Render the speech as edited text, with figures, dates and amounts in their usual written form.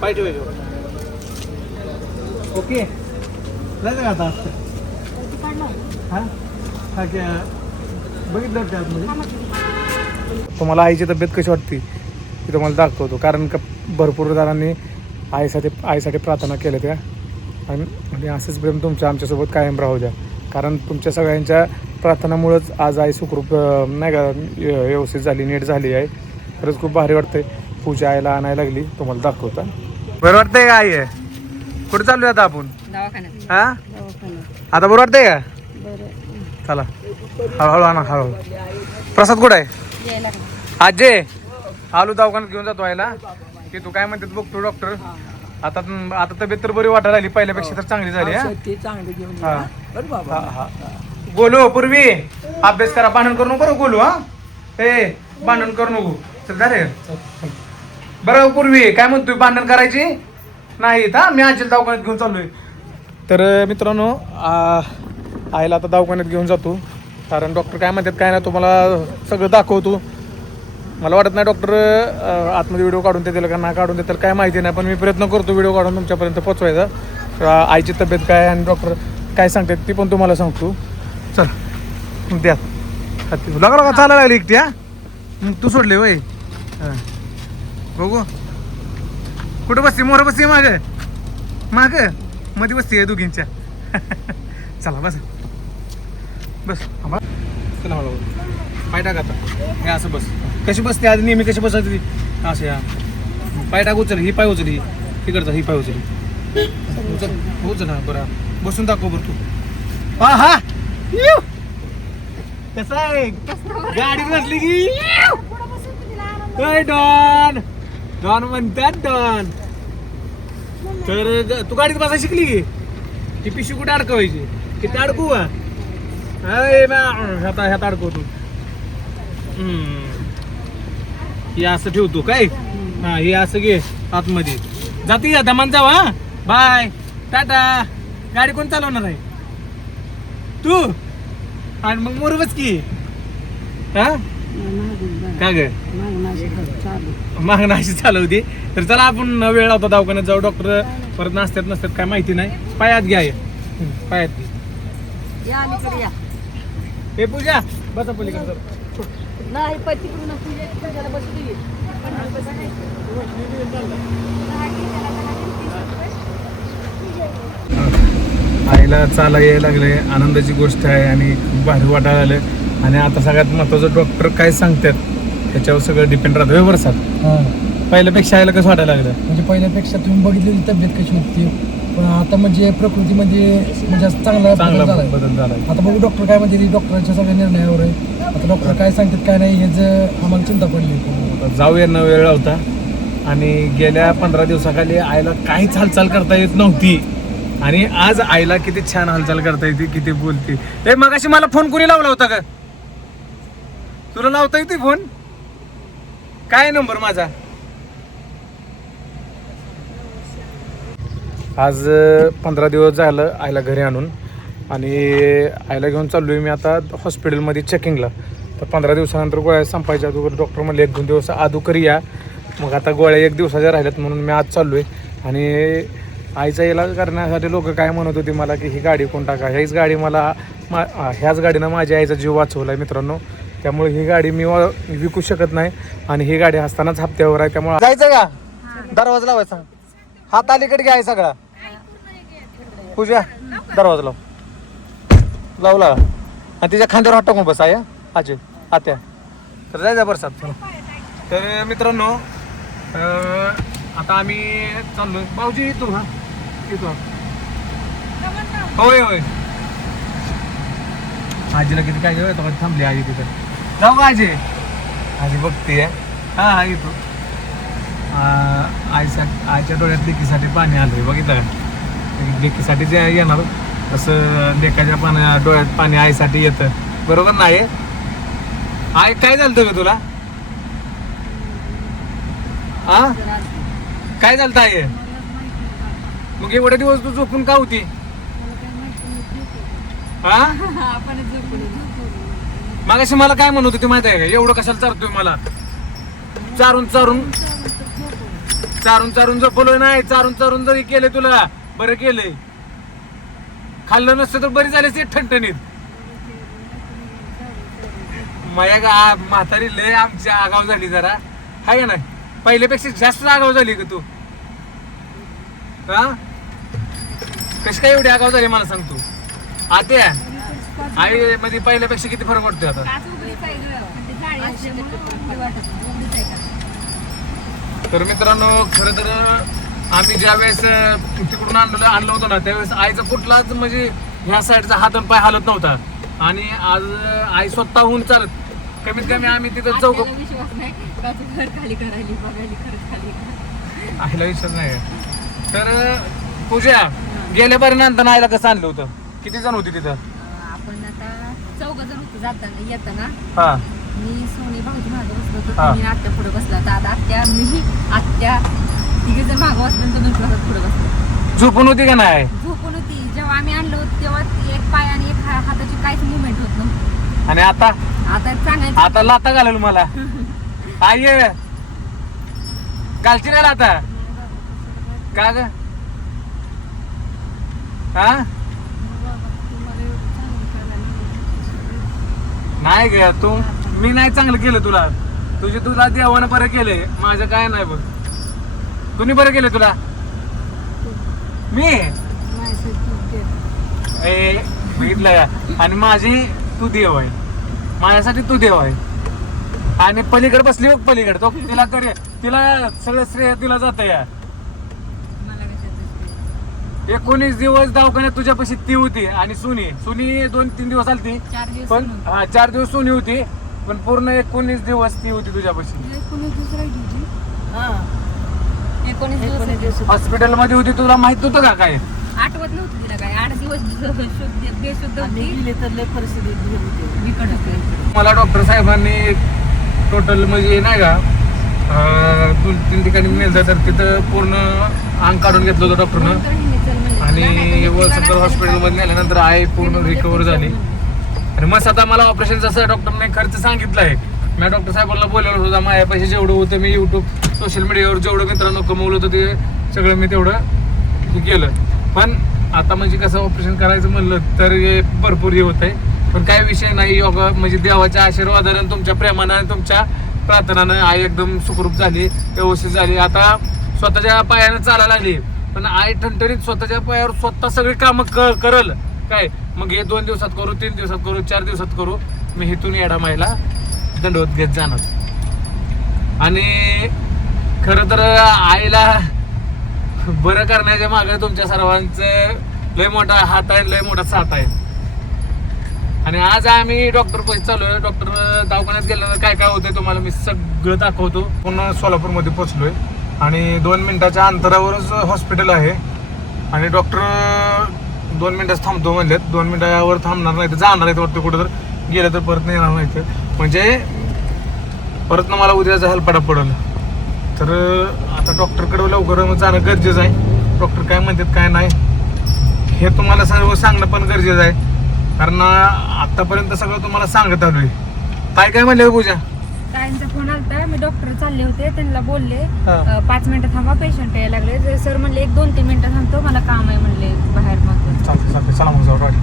पाहिजे ओके जायचं का आता बघितलं का तुम्हाला आईची तब्येत कशी वाटते ती तुम्हाला दाखवतो, कारण का भरपूर जणांनी आईसाठी प्रार्थना केल्या त्या आणि असंच प्रेम तुमचं आमच्यासोबत कायम राहू द्या, कारण तुमच्या सगळ्यांच्या प्रार्थनामुळंच आज आई सुखरूप नाही का व्यवस्थित झाली, नीट झाली आहे. खरंच खूप भारी वाटतंय. पूजा आईला आणायला लागली, तुम्हाला दाखवता. बरं वाटतंय का आई? कुठे चालू आता आपण? हा आता बरं वाटतंय का? चला हळूहळू आणा, हळूहळू. प्रसाद कुठं आहे? आजे आलू दवाखान्यात घेऊन जातो आईला की तू काय म्हणते बघतो डॉक्टर. आता तब्येत तर बरी वाटायला लागली, पहिल्यापेक्षा तर चांगली झाली. हा गोलू पूर्वी अभ्यास करा, भांडण करू नको गोलू. हा ए भांडण करू नको. चल का रे बरं पूर्वी काय म्हणतोय, भांडण करायची नाही का? मी आजीला दवाखान्यात घेऊन चाललोय. तर मित्रांनो आईला आता दवाखान्यात घेऊन जातो, कारण डॉक्टर काय म्हणतात काय नाही तुम्हाला सगळं दाखवतो. मला वाटत नाही डॉक्टर आतमध्ये व्हिडिओ काढून देतील का नाही काढून देतील काय माहिती नाही, पण मी प्रयत्न करतो व्हिडिओ काढून तुमच्यापर्यंत पोचवायचा. आईची तब्येत काय आणि डॉक्टर काय सांगतात ती पण तुम्हाला सांगतो. चल द्या लागला का चालायला लागली एकटी. हा मग तू सोडले वय बघू कुठं बसते? मोर बसते माग मध्ये बसते आहे दोघींच्या. चला बस बस चला मला पाय टाक आता. हे असं बस. कशी बसते आधी नेहमी कशी बसायची असं? या पाय टाक, उचल ही पाय उचल, ही करता ही पाय उचल उचल उचल. हा बरं बसून दाखव बरं तू. हा हा कसं आहे गाडी बसली की डॉन डॉन म्हणतात डॉन. तर तू गाडीत बसायला शिकली की ती पिशवी कुठे अडकवायची? किती अडकू ह्यात अडकव तू. हे असं ठेवतो काय? हा हे असं घे आतमध्ये जाती जाता मान जावा. बाय टाटा. गाडी कोण चालवणार आहे? तू. आणि मग मोर बस की. हा काय ग मागणं अशी चालवती. तर चला आपण वेळ लावतो दवाखान्यात जाऊ. डॉक्टर परत नसतात काय माहिती नाही. पायात घ्या पायात घे. हे पूजा बसा पलीकडे. आईला चाला यायला लागले, आनंदाची गोष्ट आहे आणि खूप भारी वाटायला आलं. आणि आता सगळ्यात महत्वाचं डॉक्टर काय सांगतात त्याच्यावर सगळं डिपेंड राहतं. व्यवस्थित पहिल्यापेक्षा आईला कसं वाटायला लागलं? म्हणजे पहिल्यापेक्षा तुम्ही बघितलेली तब्येत कशी होती, पण आता म्हणजे प्रकृतीमध्ये म्हणजे चांगला बदल झाला. आता बघू डॉक्टर काय म्हणजे डॉक्टरांच्या सगळ्या निर्णयावर आहे. आता डॉक्टर काय सांगतात काय नाही हे आम्हाला चिंता पडली. जाऊया न वेळ लावता. आणि गेल्या 15 दिवसाखाली आईला काहीच हालचाल करता येत नव्हती आणि आज आईला किती छान हालचाल करता येते, किती बोलते. ए मगाशी मला फोन कोणी लावला होता का? तुला लावता येते फोन? काय नंबर माझा? आज 15 दिवस झालं आईला घरी आणून आणि आईला घेऊन चाललोय मी आता हॉस्पिटलमध्ये चेकिंगला. तर 15 दिवसानंतर गोळ्या संपायच्या अगोदर डॉक्टर म्हणले 1-2 दिवस अगोदर या. मग आता गोळ्या 1 दिवसाच्या राहिल्यात म्हणून मी आज चाललोय. आणि आईचा इलाज करण्यासाठी लोक काय म्हणत होते मला की ही गाडी कोण टाका. ह्याच गाडीनं माझ्या आईचा जीव वाचवला आहे मित्रांनो. त्यामुळे ही गाडी मी विकू शकत नाही आणि ही गाडी असतानाच हप्त्यावर आहे. त्यामुळे जायचं का? दरवाजा लावायचा. हात अलीकडे घ्याय सगळा. पूजा दरवाजा लावला आणि तिच्या खांद्यावर हात टाकून बस आहे आजी आत्या. तर जायचा बरसात. तर मित्रांनो आता आम्ही चाललो. भाऊजी येतो. हा येतो. होय होय. आजीला किती काय घेऊ थांबली आजी तिथे. जाऊ का आजी? आजी बघते. हा येतो. आईच्या डोळ्यात लेकीसाठी पाणी आलंय बघितलं का? लेकीसाठी जे येणार तसं लेकाच्या डोळ्यात पाणी आईसाठी येतं. बरोबर नाही? आई काय झालं का तुला? हा काय झालं आहे? मग एवढे दिवस तू झोपून का होती? हा मगाशी मला काय म्हणत होती माहिती आहे का? एवढं कशाला चारतोय मला? चारून चारून चारून झोपलोय नाही, चारून चारून जरी केले तुला बरं केलंय. खाल्लं नसतं तर बरी झाली असती ठणठणीत. माया का म्हातारी लय आमची आगाव झाली जरा, हाय का नाही? पहिल्यापेक्षा जास्त आगाव झाली का तू? हा, कशी काय एवढी आगाव झाली मला सांग तू. आत्या आई मध्ये पहिल्यापेक्षा किती फरक पडतोय आता? तर मित्रांनो, खरं तर आम्ही ज्या वेळेस तिकडून आणलं होतं ना, त्यावेळेस आईचा कुठलाच म्हणजे ह्या साईडचा हात आणि पाय हालत नव्हता. आणि आज आई स्वतःहून चालत, कमीत कमी आम्ही तिथं चौक, आईला विश्वास नाही. तर पूजा गेल्यापर्यंत आईला कसं आणलं होतं? किती जण होती तिथं? आपण आता 4 जण होतो जाताना येताना. हा, मी सोनी भाऊजी मागे बसलो होतो, हा. मी आत्या पुढे बसला होता. आता आत्या मी आत्या तिघे जण मागे बसलो, तुम्ही पुढे बसलो. झोपून होती का नाही? झोपून होती. जेव्हा आम्ही आणलो होतो तेव्हा एक पाय आणि एक हाताची काहीच मुवमेंट होत नव्हती. आणि आता आता चांगलं आता लाता घालेल मला. आई घालची नाही लाता का ग? हा, नाही ग, तू मी नाही चांगलं केलं तुला. तुला देवानं बरं केलंय, माझं काय नाही बघ. कुणी बरं केलं तुला? मी बघितलं का? आणि माझी तू देव आहे, माझ्यासाठी तू देव आहे. आणि पलीकडे बसली बघ, पलीकडे तो तिला करे, तिला सगळं श्रेय तिला जात या. 19 दिवस दवाखान्यात तुझ्यापाशी ती होती. आणि सुनी 2-3 दिवस आलती, 4 दिवस पण 4 दिवस सुनी होती, पण पूर्ण 19 दिवस ती होती तुझ्यापाशी. 19 दिवस हॉस्पिटल मध्ये होती. तुला माहित होतं का काय? आठवत नव्हतं तिला काय. 8 दिवस बेशुद्ध होती. मला डॉक्टर साहेबांनी टोटल म्हणजे नाही का 2-3 ठिकाणी नेलं, तर तिथं पूर्ण अंग काढून घेतलं होतं डॉक्टरनं. आणि वसंतर हॉस्पिटलमध्ये नेल्यानंतर आई पूर्ण रिकवर झाली. आणि मग आता मला ऑपरेशनचा असं डॉक्टरने खर्च सांगितलाय. मी डॉक्टर साहेबांना बोलवलं होतं, माझ्या पैसे जेवढं होतं मी यूट्यूब सोशल मीडियावर जेवढं मित्रांनो कमवलं होतं ते सगळं मी तेवढं हे केलं. पण आता म्हणजे कसं ऑपरेशन करायचं म्हणलं तर हे भरपूर हे होत आहे. पण काय विषय नाही, योगा म्हणजे देवाच्या आशीर्वादानं, तुमच्या प्रेमानं, तुमच्या प्रार्थनानं आई एकदम सुखरूप झाली, व्यवस्थित झाली. आता स्वतःच्या पायानं चालायला लागली. पण आई ठणठणीत स्वतःच्या पायावर स्वतः सगळी कामं करल काय. मग हे 2 दिवसात करू, 3 दिवसात करू, 4 दिवसात करू, मी इथून येडा मायला दंडवत घेत जाणार. आणि खरं तर आईला बरं करण्याच्या मागे तुमच्या सर्वांचं लय मोठा हात आहे, लय मोठा साथ आहे. आणि आज आम्ही डॉक्टर पैसे चालू आहे. डॉक्टर दवाखान्यात गेल्यानंतर काय काय होतंय तुम्हाला मी सगळं दाखवतो. पुन्हा सोलापूरमध्ये पोहोचलोय आणि 2 मिनिटाच्या अंतरावरच हॉस्पिटल आहे. आणि डॉक्टर 2 मिनिटाच थांबतो म्हणलेत. 2 मिनिटावर थांबणार नाही तर जाणार आहेत वरती कुठं, तर गेलं तर परत नाही येणार नाही. म्हणजे परत ना मला उद्या जायला पडा पडेल. तर आता डॉक्टरकडे लवकर जाणं गरजेचं आहे. डॉक्टर काय म्हणतात काय नाही हे तुम्हाला सर्व सांगणं पण गरजेचं आहे. कारण आतापर्यंत सगळं तुम्हाला सांगत आलोय. काय म्हणले पूजा? ताईंचा फोन आलता, मी डॉक्टर चालले होते, त्यांना बोलले 5 मिनिटं थांबा, पेशंट यायला लागले. सर म्हणले 1-2-3 मिनिटं थांबतो, मला काम आहे म्हणले बाहेर. मग चालते चला मग जाऊ गाडी.